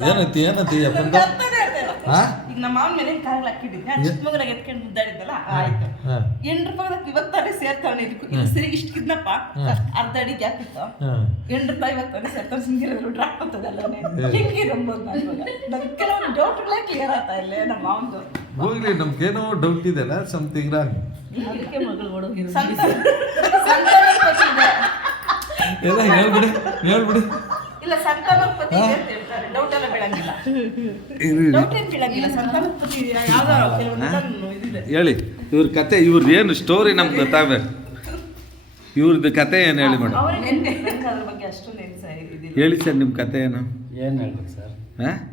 ಏನೈತಿ ಅಪ್ಪಂದ ಈಗ ನಮ್ಮ ಮಾವನ ಮೇಲೆ ಕಾಲ ಹಾಕಿದ್ದೆ ಚಿಕ್ಕ ಮಗನಾಗ ಎತ್ಕೊಂಡು ಮುದ್ದಾಡಿದ್ದಲ್ಲ ಆಯ್ತು ₹8 ಇವತ್ತಾನೆ ಸೇರ್ತಾವನೆ ಇದು ಸರಿ ಇಷ್ಟಕ್ಕಿದ್ನಪ್ಪ ಅರ್ಧ ಅಡಿ ಗ್ಯಾಪ್ ಇತ್ತು ₹8 ಇವತ್ತಾನೆ ಸೇರ್ತಾವ ಸಿಂಗಿರೋದು ಡ್ರಾಪ್ ಆಗ್ತದಲ್ಲ ಹಿಂಗೆ ನಂಬೋದು ನಮ್ಗೆ ಕೆಲವೊಂದು ಡೌಟ್ಗಳೇ ಕ್ಲಿಯರ್ ಆಗ್ತಾ ಇಲ್ಲ ನಮ್ಮ ಮಾವಂದು ಹೋಗ್ಲಿ ನಮ್ಗೇನೋ ಡೌಟ್ ಇದೆಲ್ಲ ಸಮಥಿಂಗ್ ರಾಂಗ್ ಅದಕ್ಕೆ ಮಗಳು ಎಲ್ಲ ಹೇಳ್ಬಿಡಿ ಇಲ್ಲ ಸಂತಾನೋತ್ಪತ್ತಿ ಅಂತ ಹೇಳ್ತಾರೆ ಡೌಟ್ ಎಲ್ಲ ಬೀಳಂಗಿಲ್ಲ ಡೌಟ್ ಏನು ಬೀಳಂಗಿಲ್ಲ ಸಂತಾನೋತ್ಪತ್ತಿ ಯಾವ್ದಾರ ಕೆಲವೊಂದು ಇದಿದೆ ಹೇಳಿ ಇವ್ರ ಕತೆ ಇವ್ರದ್ದು ಏನು ಸ್ಟೋರಿ ನಮ್ಗೆ ಗೊತ್ತಾಗಬೇಕು ಇವ್ರದ್ದು ಕತೆ ಏನು ಹೇಳಿ ಮೇಡಮ್ ಅದ್ರ ಬಗ್ಗೆ ಅಷ್ಟೊಂದು ಹೇಳಿ ಸರ್ ನಿಮ್ಮ ಕತೆ ಏನು ಹೇಳ್ಬೇಕು ಸರ್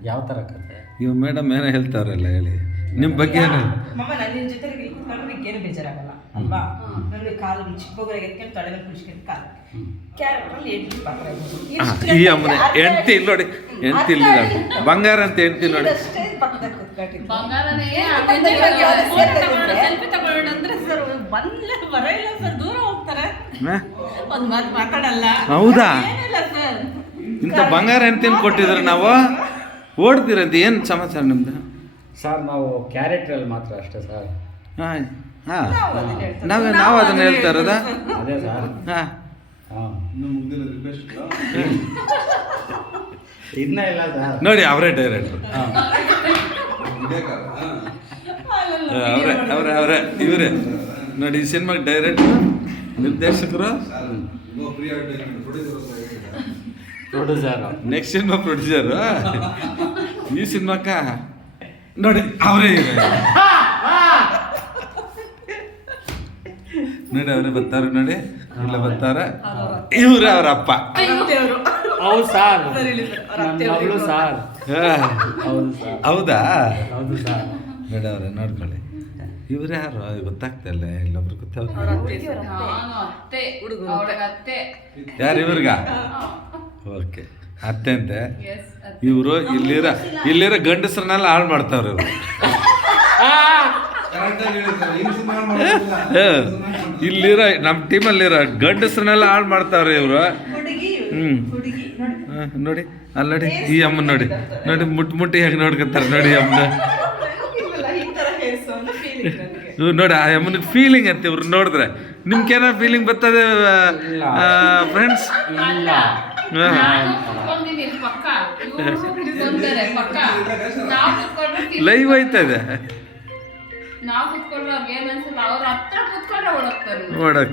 ಯಾವ ಥರ ಕತೆ ಇವ್ ಮೇಡಮ್ ಏನೋ ಹೇಳ್ತಾವ್ರಲ್ಲ ಹೇಳಿ ನಿಮ್ಮ ಬಗ್ಗೆ ಏನು ಮಮ್ಮ ನಾನು ನಿನ್ನ ಜೊತೆ ಕೂತ್ಕೊಂಡ್ರೆ ಏನು ಬೇಜಾರಾಗಲ್ಲ ಅಲ್ವಾ ನನಗೆ ಕಾಲು ಚಿಕ್ಕವರೆಗೆ ಎತ್ಕೊಂಡು ತೊಳೆಗಳು ಕುಡಿಸ್ಕೊಂಡು ಕಾಲು ಕ್ಯಾರೆಕ್ಟ್ರಲ್ಲಿ ಎಂಟಿ ಪಾತ್ರ ಈ ಅಮ್ಮನೆ ಹೆಂಡ್ತಿ ಇಲ್ಲಿ ನೋಡಿ ಹೆಂಡ್ತಿ ಇಲ್ಲಿ ಬಂಗಾರ ಅಂತ ಹೆಂಡ್ತಿ ನೋಡಿ ಅಷ್ಟೇ ಪಕ್ಕದಾಗ ಕೂತ್ಕೊಂಡಿದ್ದು ಬರಲ್ಲ ಸರ್ ದೂರ ಹೋಗ್ತಾರೆ ಒಂದು ಮಾತು ಮಾತಾಡಲ್ಲ ಹೌದಾ ಏನಿಲ್ಲ ಸರ್ ಇಂಥ ಬಂಗಾರ ಹೆಂಡ್ತಿನ ಕೊಟ್ಟಿದ್ರೆ ನಾವು ಓಡ್ತೀರಂತ ಏನು ಸಮಾಚಾರ ನಿಮ್ದು ಸರ್ ನಾವು ಕ್ಯಾರೆಕ್ಟ್ರಲ್ಲಿ ಮಾತ್ರ ಅಷ್ಟೇ ಸರ್ ಹಾಂ ನಾವು ಅದನ್ನ ಹೇಳ್ತಾ ಇರೋದಾ ಅದೇ ಸರ್ ಹಾಂ ಇದನ್ನ ಇಲ್ಲ ಸರ್ ನೋಡಿ ಅವರೇ ಡೈರೆಕ್ಟ್ರು ಅವರೇ ಇವರೇ ನೋಡಿ ಈ ಸಿನಿಮಾಗೆ ಡೈರೆಕ್ಟ್ರು ನಿರ್ದೇಶಕರು ಪ್ರೊಡ್ಯೂಸರ್ ನೆಕ್ಸ್ಟ್ ಸಿನಿಮಾ ಪ್ರೊಡ್ಯೂಸರು ಈ ಸಿನಿಮಾಕ್ಕ ನೋಡಿ ಅವರೇ ನೋಡಿ ಅವರೇ ಬರ್ತಾರೆ ನೋಡಿ ಇಲ್ಲ ಬರ್ತಾರೆ ಇವ್ರೆ ಅವ್ರ ಅಪ್ಪ ಹೌದು ಸರ್ ಮಗಳು ಸರ್ ಹೌದು ಸರ್ ಹೌದಾ ಹೌದು ಸರ್ ನೋಡಿ ಅವ್ರೆ ನೋಡ್ಕೊಳ್ಳಿ ಇವ್ರು ಯಾರು ಗೊತ್ತಾಗ್ತಾ ಇಲ್ಲ ಇಲ್ಲೊಬ್ರು ಗೊತ್ತವ್ರ ಯಾರು ಇವ್ರಿಗ ಓಕೆ ಅತ್ತೆ ಅಂತೆ ಇವರು ಇಲ್ಲಿರೋ ಗಂಡಸ್ರನ್ನೆಲ್ಲ ಹಾಳು ಮಾಡ್ತಾವ್ರೆ ಇವರು ಇಲ್ಲಿರೋ ನಮ್ಮ ಟೀಮಲ್ಲಿರೋ ಗಂಡಸ್ರನ್ನೆಲ್ಲ ಹಾಳು ಮಾಡ್ತಾವ್ರೆ ಇವರು ನೋಡಿ ಅಲ್ಲಿ ನೋಡಿ ಈ ಅಮ್ಮನ ನೋಡಿ ನೋಡಿ ಮುಟ್ಟಿ ಹೇಗೆ ನೋಡ್ಕೊತಾರೆ ನೋಡಿ ಅಮ್ಮನ ನೋಡಿ ಆ ಅಮ್ಮನಿಗೆ ಫೀಲಿಂಗ್ ಅಂತ ಇವ್ರು ನೋಡಿದ್ರೆ ನಿಮ್ಗೇನೋ ಫೀಲಿಂಗ್ ಬರ್ತದೆ ಫ್ರೆಂಡ್ಸ್ ಲೈವ್ ಆಯ್ತಾ ಇದೆ ನಾವು ಕುತ್ಕೊಂಡ್ರೆ ಅವ್ರಿಗೆ ಏನನ್ಸಲ್ಲ ಅವ್ರ ಹತ್ರ ಕುತ್ಕೊಂಡ್ರೆ ಓಡೋಗ್ತಾರೆ ಓಡಕ್